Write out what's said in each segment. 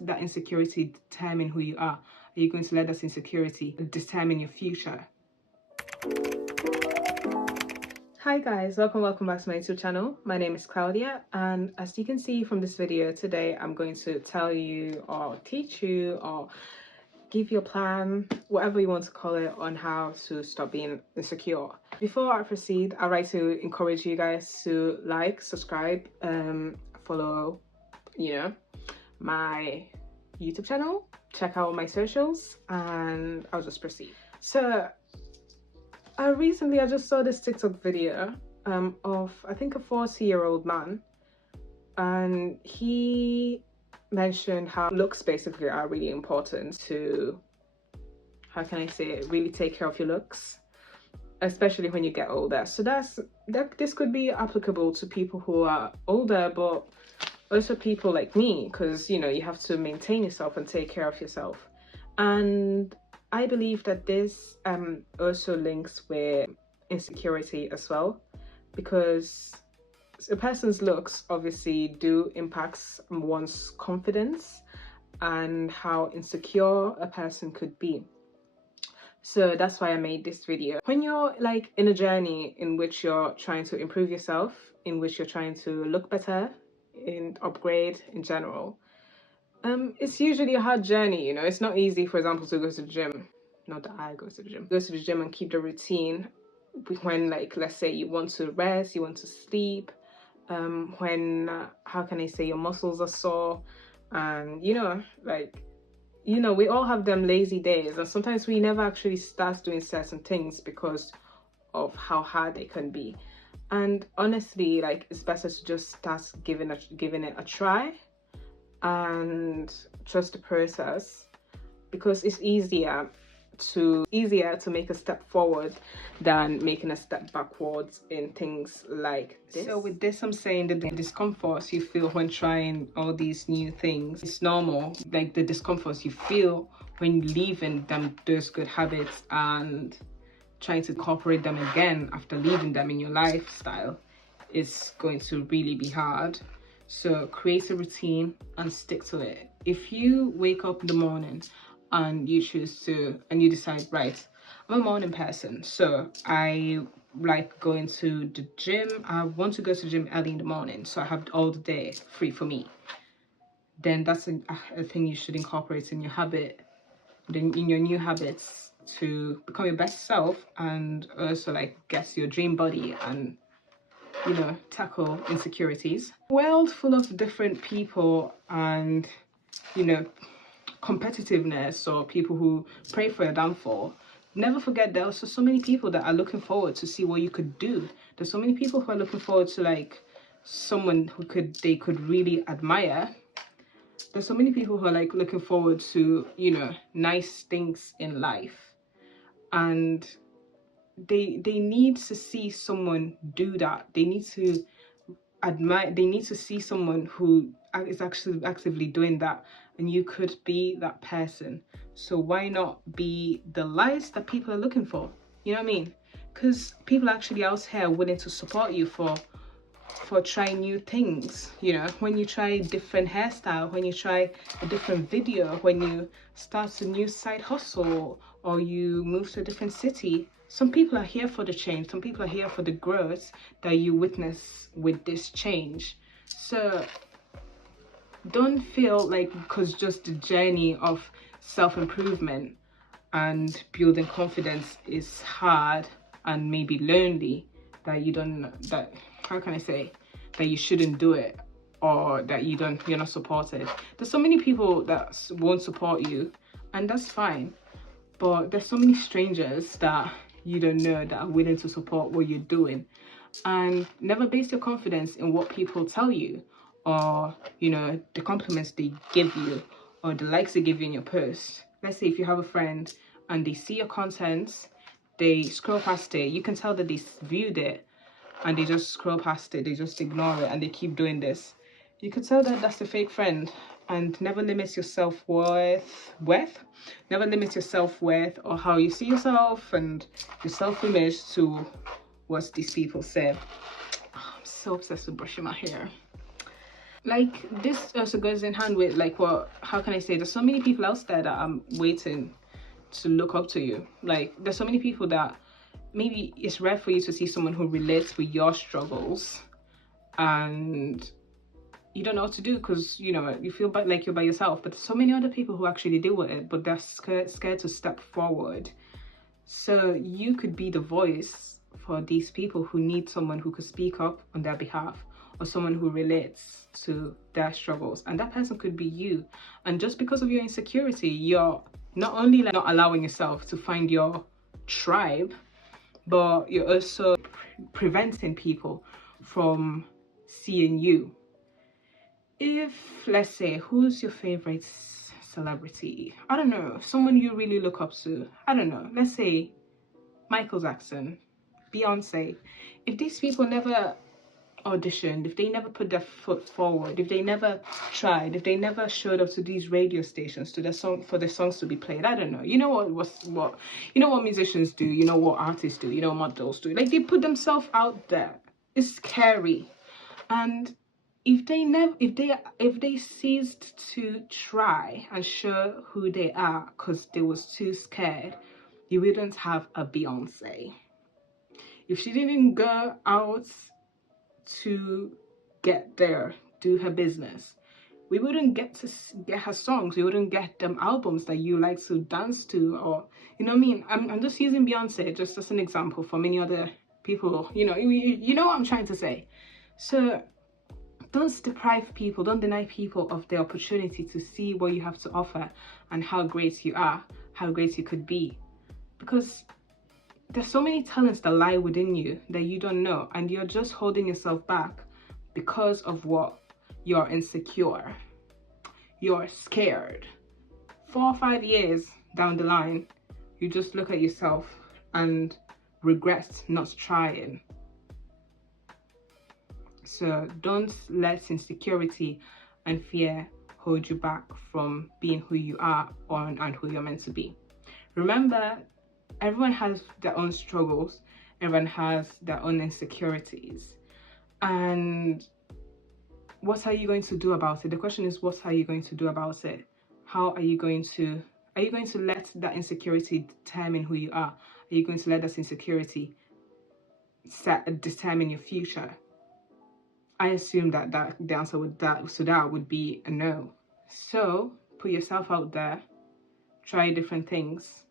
that insecurity determine who you are? Are you going to let that insecurity determine your future? Hi guys, welcome back to my YouTube channel. My name is Claudia, and as you can see from this video today, I'm going to tell you or teach you or give you a plan, whatever you want to call it, on how to stop being insecure. Before I proceed, I'd like to encourage you guys to like, subscribe, follow, my YouTube channel, check out my socials, and I'll just proceed. So recently I just saw this TikTok video of, I think, a 40-year-old man, and he mentioned how looks basically are really important to, how can I say it, really take care of your looks, especially when you get older. So this could be applicable to people who are older, but also people like me, because you have to maintain yourself and take care of yourself. And I believe that this also links with insecurity as well, because a person's looks obviously do impacts one's confidence and how insecure a person could be. So that's why I made this video. When you're like in a journey in which you're trying to improve yourself, in which you're trying to look better, and upgrade in general, it's usually a hard journey. It's not easy, for example, to go to the gym. Not that I go to the gym and keep the routine when, like, let's say you want to rest, you want to sleep, when how can I say, your muscles are sore, and we all have them lazy days, and sometimes we never actually start doing certain things because of how hard they can be. And honestly, like, it's better to just start giving it a try and trust the process, because it's easier to make a step forward than making a step backwards in things like this. So with this, I'm saying that the discomforts you feel when trying all these new things, it's normal. Like, the discomforts you feel when leaving those good habits and trying to incorporate them again after leaving them in your lifestyle is going to really be hard. So create a routine and stick to it. If you wake up in the morning and you decide, right, I'm a morning person, so I like going to the gym. I want to go to the gym early in the morning, so I have all the day free for me. Then that's a thing you should incorporate in your habit, in your new habits, to become your best self, and also like get your dream body and tackle insecurities. A world full of different people and competitiveness, or people who pray for your downfall. Never forget, there are also so many people that are looking forward to see what you could do. There's so many people who are looking forward to, like, someone who they could really admire. There's so many people who are like looking forward to nice things in life, and they need to see someone do that. They need to admire, they need to see someone who is actually actively doing that, and you could be that person. So why not be the light that people are looking for? You know what I mean? Because people are actually out here willing to support you for trying new things. When you try a different hairstyle, when you try a different video, when you start a new side hustle, or you move to a different city, some people are here for the change. Some people are here for the growth that you witness with this change. So don't feel like because just the journey of self-improvement and building confidence is hard and maybe lonely, that how can I say, that you shouldn't do it, or that you're not supported. There's so many people that won't support you, and that's fine, but there's so many strangers that you don't know that are willing to support what you're doing. And never base your confidence in what people tell you, or the compliments they give you, or the likes they give you in your post. Let's say if you have a friend and they see your content, they scroll past it, you can tell that they viewed it and they just scroll past it, they just ignore it, and they keep doing this. You could tell that that's a fake friend. And never limit your self-worth. Never limit your self-worth or how you see yourself and your self-image to what these people say. Oh, I'm so obsessed with brushing my hair. Like, this also goes in hand with, like, what, how can I say, there's so many people out there that are waiting to look up to you. Like, there's so many people that maybe it's rare for you to see someone who relates with your struggles, and you don't know what to do because, you know, you feel like you're by yourself. But there's so many other people who actually deal with it, but they're scared to step forward. So you could be the voice for these people who need someone who could speak up on their behalf, or someone who relates to their struggles, and that person could be you. And just because of your insecurity, you're not only like not allowing yourself to find your tribe, but you're also preventing people from seeing you. If, let's say, who's your favorite celebrity? I don't know, someone you really look up to. I don't know, let's say Michael Jackson, Beyonce. If these people never auditioned, if they never put their foot forward, if they never tried, if they never showed up to these radio stations to for their songs to be played, I don't know, you know what you know what musicians do, you know what artists do, you know what models do, like, they put themselves out there. It's scary. And if they ceased to try and show who they are because they was too scared, you wouldn't have a Beyonce. If she didn't go out to get there, do her business, we wouldn't get to get her songs. We wouldn't get them albums that you like to dance to, or, you know what I mean? I'm just using Beyonce just as an example for many other people. You know what I'm trying to say. So don't deprive people, don't deny people of the opportunity to see what you have to offer and how great you are, how great you could be. Because there's so many talents that lie within you that you don't know, and you're just holding yourself back because of what? You're insecure. You're scared. 4 or 5 years down the line, you just look at yourself and regret not trying. So don't let insecurity and fear hold you back from being who you are and who you're meant to be. Remember, everyone has their own struggles, everyone has their own insecurities. And what are you going to do about it? The question is, what are you going to do about it? How are you going to let that insecurity determine who you are? Are you going to let that insecurity determine your future? I assume that the answer to that would be a no. So put yourself out there, try different things.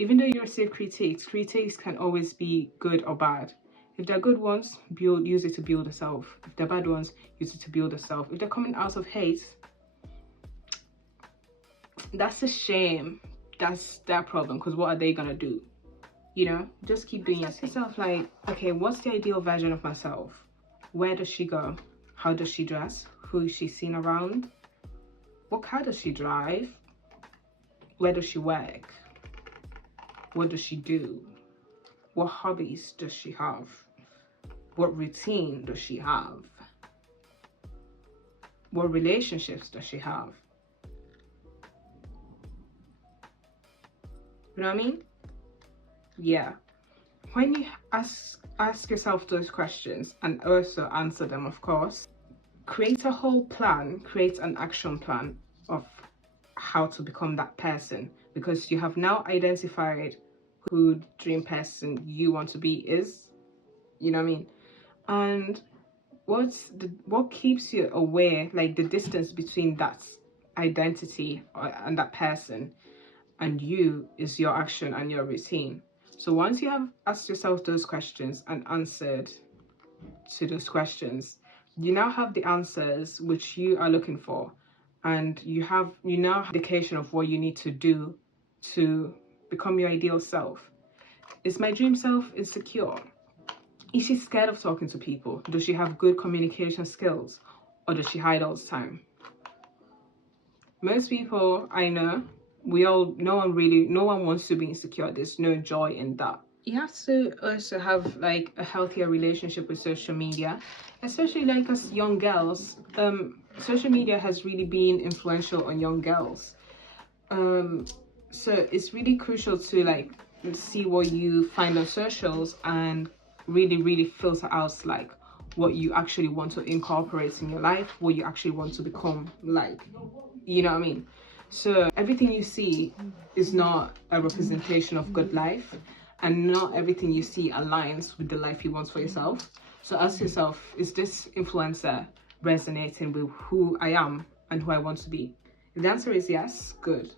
Even though you receive critiques can always be good or bad. If they're good ones, use it to build yourself. If they're bad ones, use it to build yourself. If they're coming out of hate, that's a shame. That's their problem, because what are they gonna do? You know, just keep doing yourself. Like, okay, what's the ideal version of myself? Where does she go? How does she dress? Who is she seen around? What car does she drive? Where does she work? What does she do? What hobbies does she have? What routine does she have? What relationships does she have? You know what I mean? Yeah. When you ask yourself those questions and also answer them, of course, create a whole plan, create an action plan of how to become that person, because you have now identified who the dream person you want to be is. You know what I mean? And what keeps you aware, like the distance between that identity and that person and you, is your action and your routine. So once you have asked yourself those questions and answered to those questions, you now have the answers which you are looking for, and you now have the indication of what you need to do to become your ideal self. Is my dream self insecure? Is she scared of talking to people? Does she have good communication skills, or does she hide all the time? Most people I know, no one wants to be insecure. There's no joy in that. You have to also have like a healthier relationship with social media, especially like as young girls. Social media has really been influential on young girls. So it's really crucial to like see what you find on socials and really filter out like what you actually want to incorporate in your life, what you actually want to become like, you know what I mean? So everything you see is not a representation of good life, and not everything you see aligns with the life you want for yourself. So ask yourself, is this influencer resonating with who I am and who I want to be? If the answer is yes, good.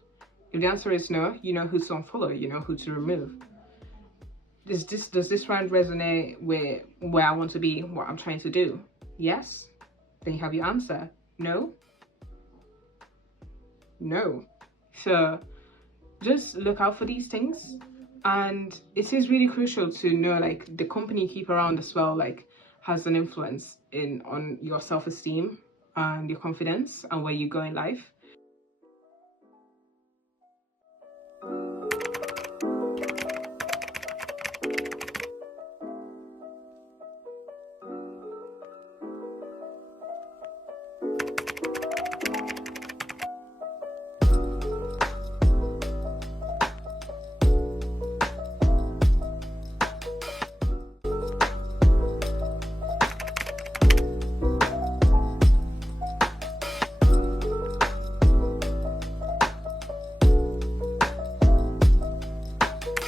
If the answer is no, you know who to unfollow, you know who to remove. Does this brand resonate with where I want to be, what I'm trying to do? Yes. Then you have your answer. No. No. So just look out for these things. And it is really crucial to know, like, the company you keep around as well, like, has an influence on your self-esteem and your confidence and where you go in life.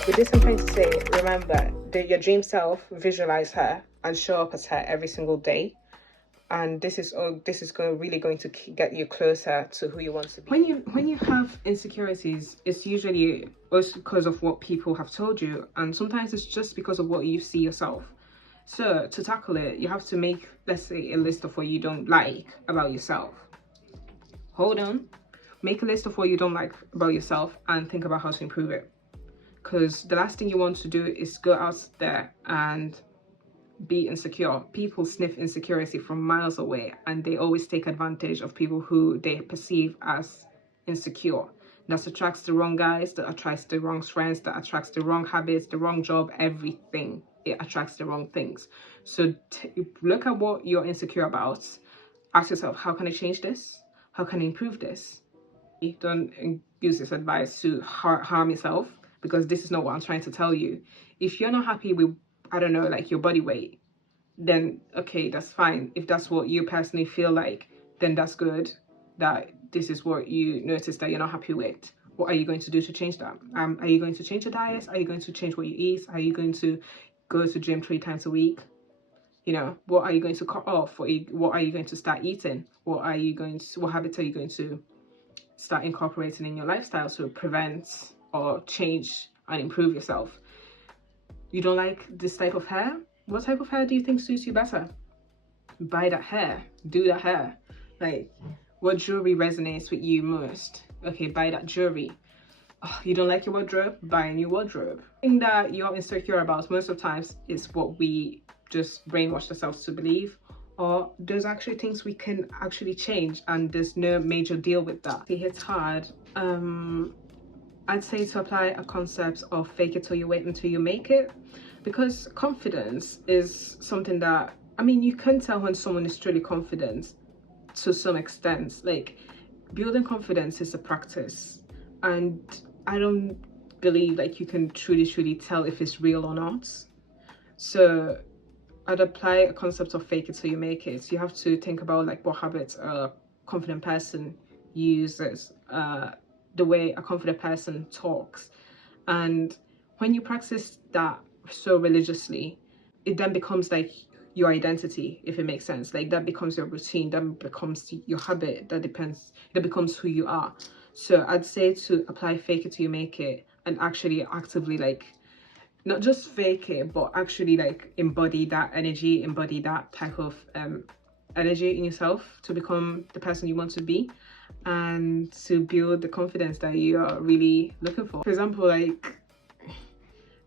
With this, I'm trying to say, remember that your dream self, visualize her and show up as her every single day. And this is really going to get you closer to who you want to be. When you have insecurities, it's usually also because of what people have told you, and sometimes it's just because of what you see yourself. So to tackle it, you have to make, let's say, a list of what you don't like about yourself. Hold on. Make a list of what you don't like about yourself and think about how to improve it. Because the last thing you want to do is go out there and be insecure. People sniff insecurity from miles away, and they always take advantage of people who they perceive as insecure. That attracts the wrong guys, that attracts the wrong friends, that attracts the wrong habits, the wrong job, everything. It attracts the wrong things. So look at what you're insecure about. Ask yourself, how can I change this? How can I improve this? Don't use this advice to harm yourself, because this is not what I'm trying to tell you. If you're not happy with, I don't know, like your body weight, then okay, that's fine. If that's what you personally feel like, then that's good, that this is what you notice that you're not happy with. What are you going to do to change that? Are you going to change your diet? Are you going to change what you eat? Are you going to go to gym 3 times a week? You know, what are you going to cut off? What are you going to start eating? What habits are you going to start incorporating in your lifestyle to prevent or change and improve yourself? You don't like this type of hair? What type of hair do you think suits you better? Buy that hair. Do that hair. Like, what jewelry resonates with you most? Okay, buy that jewelry. Oh, you don't like your wardrobe? Buy a new wardrobe. The thing that you're insecure about most of the times is what we just brainwash ourselves to believe, or there's actually things we can actually change, and there's no major deal with that. It's hard. I'd say to apply a concept of fake it till you wait until you make it, because confidence is something that, I mean, you can tell when someone is truly confident to some extent. Like, building confidence is a practice, and I don't believe like you can truly tell if it's real or not. So I'd apply a concept of fake it till you make it. You have to think about like what habits a confident person uses, the way a confident person talks, and when you practice that so religiously, it then becomes like your identity, if it makes sense. Like, that becomes your routine, that becomes your habit, that becomes who you are. So I'd say to apply fake it till you make it, and actually actively, like, not just fake it, but actually like embody that energy, embody that type of energy in yourself to become the person you want to be, and to build the confidence that you are really looking for. For example, like,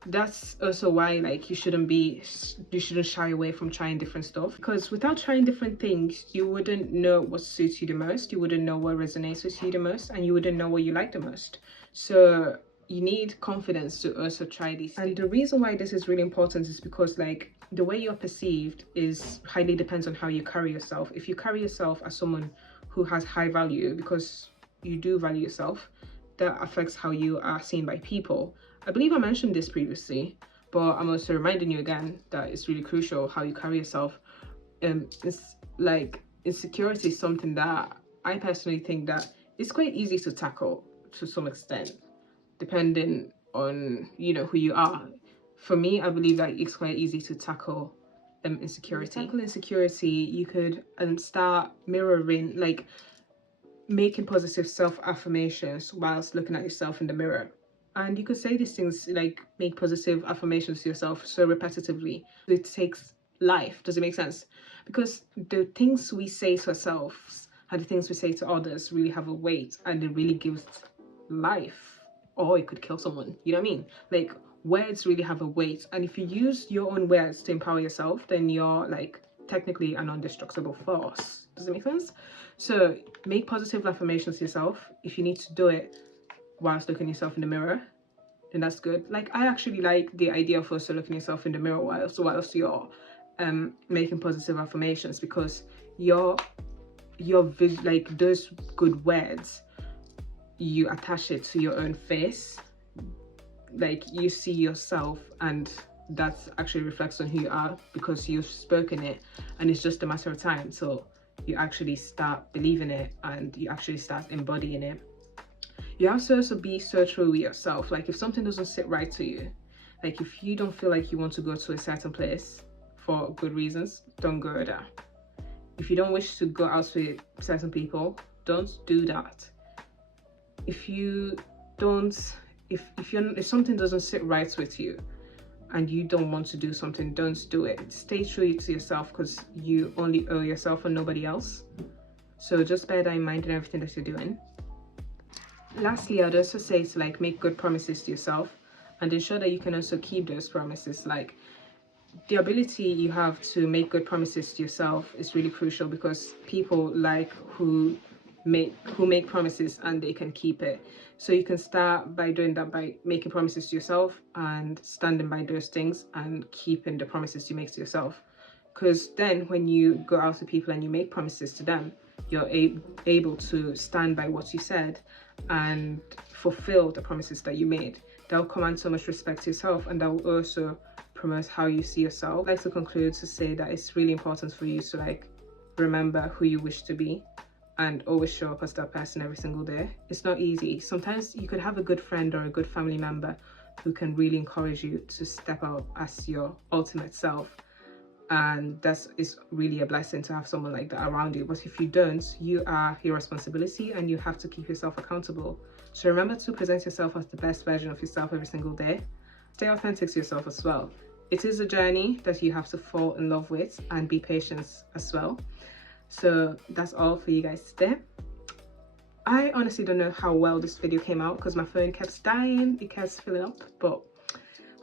that's also why like you shouldn't shy away from trying different stuff, because without trying different things, you wouldn't know what suits you the most, you wouldn't know what resonates with you the most, and you wouldn't know what you like the most. So you need confidence to also try these things. And the reason why this is really important is because like the way you're perceived is highly depends on how you carry yourself. If you carry yourself as someone who has high value, because you do value yourself, that affects how you are seen by people. I believe I mentioned this previously, but I'm also reminding you again that it's really crucial how you carry yourself it's like insecurity is something that I personally think that it's quite easy to tackle to some extent, depending on, you know, who you are. For me, I believe that it's quite easy to tackle insecurity. Tackle insecurity, you could start mirroring, like making positive self-affirmations whilst looking at yourself in the mirror. And you could say these things, like make positive affirmations to yourself so repetitively. It takes life. Does it make sense? Because the things we say to ourselves and the things we say to others really have a weight, and it really gives life. Or it could kill someone. You know what I mean? Like, words really have a weight. And if you use your own words to empower yourself, then you're like technically an indestructible force. Does it make sense? So make positive affirmations to yourself. If you need to do it whilst looking at yourself in the mirror, then that's good. Like, I actually like the idea of also looking at yourself in the mirror whilst you're making positive affirmations, because your like those good words, you attach it to your own face. Like, you see yourself, and that actually reflects on who you are because you've spoken it, and it's just a matter of time till you actually start believing it and you actually start embodying it. You have to also be so true with yourself. Like, if something doesn't sit right to you, like if you don't feel like you want to go to a certain place for good reasons, don't go there. If you don't wish to go out with certain people, don't do that. If you don't, if something doesn't sit right with you and you don't want to do something, don't do it. Stay true to yourself, because you only owe yourself and nobody else. So just bear that in mind in everything that you're doing. Lastly, I'd also say to like make good promises to yourself and ensure that you can also keep those promises. Like, the ability you have to make good promises to yourself is really crucial, because people like who make promises and they can keep it. So you can start by doing that, by making promises to yourself and standing by those things and keeping the promises you make to yourself. Because then when you go out to people and you make promises to them, you're able to stand by what you said and fulfill the promises that you made. That will command so much respect to yourself, and that will also promote how you see yourself. I'd like to conclude to say that it's really important for you to like remember who you wish to be and always show up as that person every single day. It's not easy. Sometimes you could have a good friend or a good family member who can really encourage you to step out as your ultimate self, and that is really a blessing to have someone like that around you. But if you don't, you are your responsibility and you have to keep yourself accountable. So remember to present yourself as the best version of yourself every single day. Stay authentic to yourself as well. It is a journey that you have to fall in love with, and be patient as well. So that's all for you guys today. I honestly don't know how well this video came out because my phone kept dying, it kept filling up, but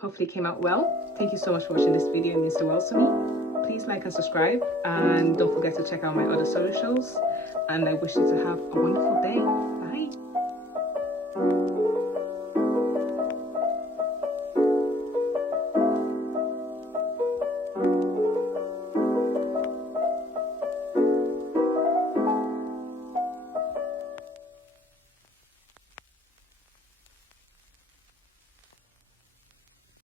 hopefully it came out well. Thank you so much for watching this video, it means the world to me. Please like and subscribe, and don't forget to check out my other socials, and I wish you to have a wonderful day. Bye.